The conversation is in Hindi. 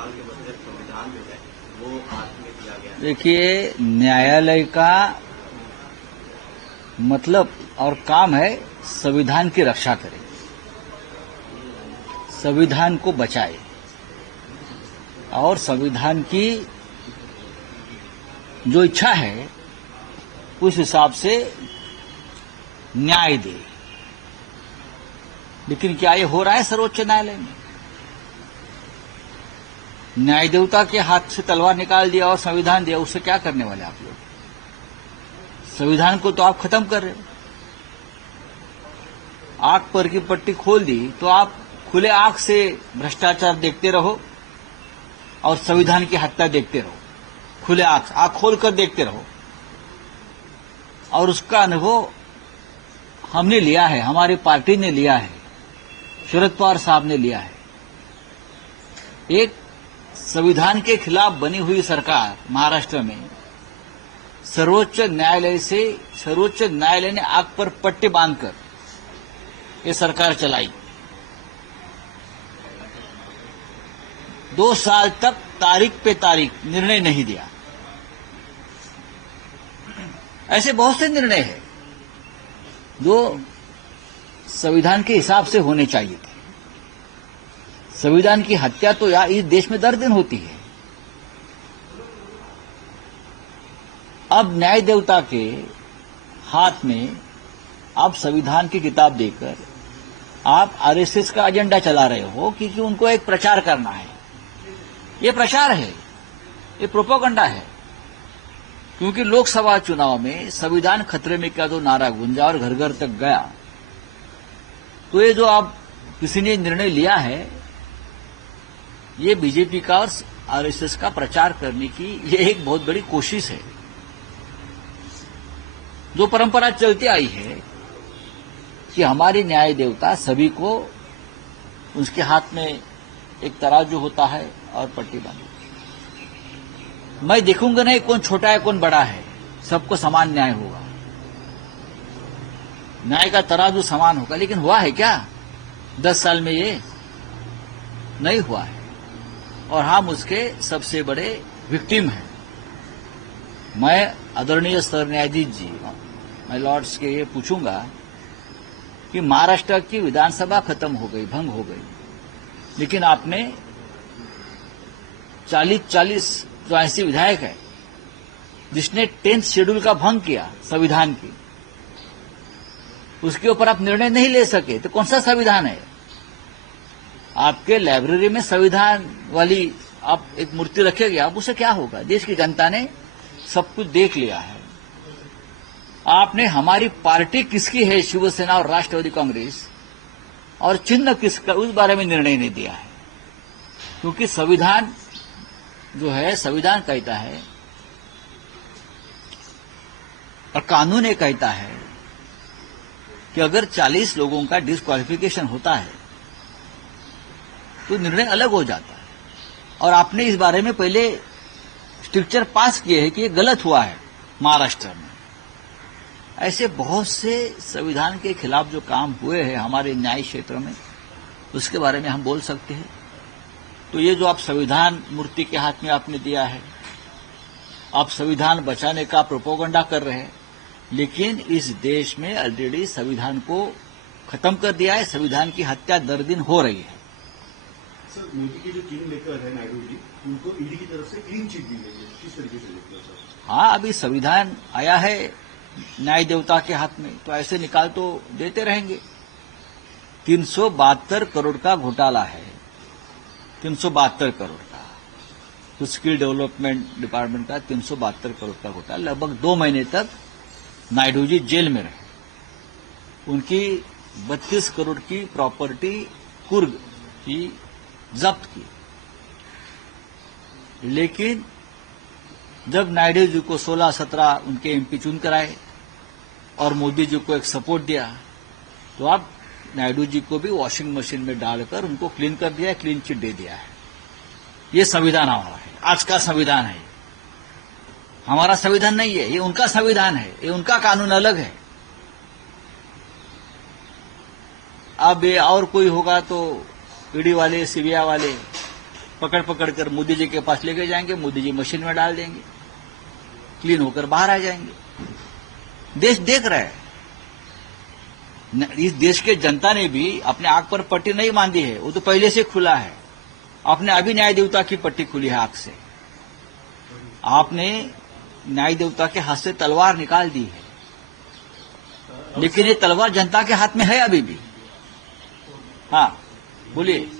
सवाल के बदले संविधान जो है वो हाथ में दिया गया है। देखिए, न्यायालय का मतलब और काम है संविधान की रक्षा करे, संविधान को बचाए और संविधान की जो इच्छा है उस हिसाब से न्याय दे। लेकिन क्या ये हो रहा है सर्वोच्च न्यायालय में? न्याय देवता के हाथ से तलवार निकाल दिया और संविधान दिया, उससे क्या करने वाले आप लोग? संविधान को तो आप खत्म कर रहे हो। आंख पर की पट्टी खोल दी तो आप खुले आंख से भ्रष्टाचार देखते रहो और संविधान की हत्या देखते रहो। खुले आंख खोलकर देखते रहो। और उसका अनुभव हमने लिया है, हमारी पार्टी ने लिया है, शरद पवार साहब ने लिया है। एक संविधान के खिलाफ बनी हुई सरकार महाराष्ट्र में सर्वोच्च न्यायालय ने आंख पर पट्टी बांधकर ये सरकार चलाई। 2 साल तक तारीख पे तारीख निर्णय नहीं दिया। ऐसे बहुत से निर्णय हैं जो संविधान के हिसाब से होने चाहिए थे। संविधान की हत्या तो यार इस देश में दर दिन होती है। अब न्याय देवता के हाथ में आप संविधान की किताब देकर आप आरएसएस का एजेंडा चला रहे हो क्योंकि उनको एक प्रचार करना है। ये प्रचार है, ये प्रोपेगेंडा है। क्योंकि लोकसभा चुनाव में संविधान खतरे में का जो नारा गूंजा और घर घर तक गया, तो ये जो आप किसी ने निर्णय लिया है, ये बीजेपी का और आरएसएस का प्रचार करने की ये एक बहुत बड़ी कोशिश है। जो परंपरा चलती आई है कि हमारी न्याय देवता सभी को उसके हाथ में एक तराजू होता है और पट्टी बांधी। मैं देखूंगा नहीं कौन छोटा है कौन बड़ा है, सबको समान न्याय होगा, न्याय का तराजू समान होगा। लेकिन हुआ है क्या 10 साल में? ये नहीं हुआ है और हम उसके सबसे बड़े विक्टिम हैं। मैं आदरणीय सर न्यायाधीश जी, मैं लॉर्ड्स के ये पूछूंगा कि महाराष्ट्र की विधानसभा खत्म हो गई, भंग हो गई, लेकिन आपने 40 जो ऐसे विधायक है जिसने 10th शेड्यूल का भंग किया संविधान की, उसके ऊपर आप निर्णय नहीं ले सके तो कौन सा संविधान है? आपके लाइब्रेरी में संविधान वाली आप एक मूर्ति रखेंगे, आप उसे क्या होगा? देश की जनता ने सब कुछ देख लिया है। आपने हमारी पार्टी किसकी है, शिवसेना और राष्ट्रवादी कांग्रेस, और चिन्ह किसका, उस बारे में निर्णय नहीं दिया है। क्योंकि संविधान जो है, संविधान कहता है और कानून ये कहता है कि अगर 40 लोगों का डिस्क्वालिफिकेशन होता है तो निर्णय अलग हो जाता है। और आपने इस बारे में पहले स्ट्रिक्चर पास किए हैं कि ये गलत हुआ है महाराष्ट्र में। ऐसे बहुत से संविधान के खिलाफ जो काम हुए हैं हमारे न्याय क्षेत्र में, उसके बारे में हम बोल सकते हैं। तो ये जो आप संविधान मूर्ति के हाथ में आपने दिया है, आप संविधान बचाने का प्रोपेगेंडा कर रहे हैं, लेकिन इस देश में ऑलरेडी संविधान को खत्म कर दिया है। संविधान की हत्या दर दिन हो रही है। सर, मोदी के जो 3 लेकर है नायडू जी, उनको ईडी की तरफ से क्लीन चिट दी गई है, किस तरीके से देखते हो सर? हाँ, अभी संविधान आया है न्याय देवता के हाथ में, तो ऐसे निकाल तो देते रहेंगे। 372 करोड़ का घोटाला है, 372 करोड़ का, तो स्किल डेवलपमेंट डिपार्टमेंट का 372 करोड़ का घोटाला। लगभग 2 महीने तक नायडू जी जेल में रहे। उनकी 32 करोड़ की प्रॉपर्टी कुर्ग की जब्त की। लेकिन जब नायडू जी को 16-17 उनके एमपी चुन कर आए और मोदी जी को एक सपोर्ट दिया, तो अब नायडू जी को भी वॉशिंग मशीन में डालकर उनको क्लीन कर दिया, क्लीन चिट दे दिया है। ये संविधान हमारा है, आज का संविधान है। हमारा संविधान नहीं है, ये उनका संविधान है, ये उनका कानून अलग है। अब ये और कोई होगा तो ईडी वाले, सीबीआई वाले पकड़ पकड़ कर मोदी जी के पास लेके जाएंगे, मोदी जी मशीन में डाल देंगे, क्लीन होकर बाहर आ जाएंगे। देश देख रहा है। इस देश के जनता ने भी अपने आंख पर पट्टी नहीं बांधी है, वो तो पहले से खुला है। आपने अभी न्याय देवता की पट्टी खुली है आंख से। आपने न्याय देवता के हाथ से तलवार निकाल दी है, लेकिन ये तलवार जनता के हाथ में है अभी भी। हाँ, बोलिए।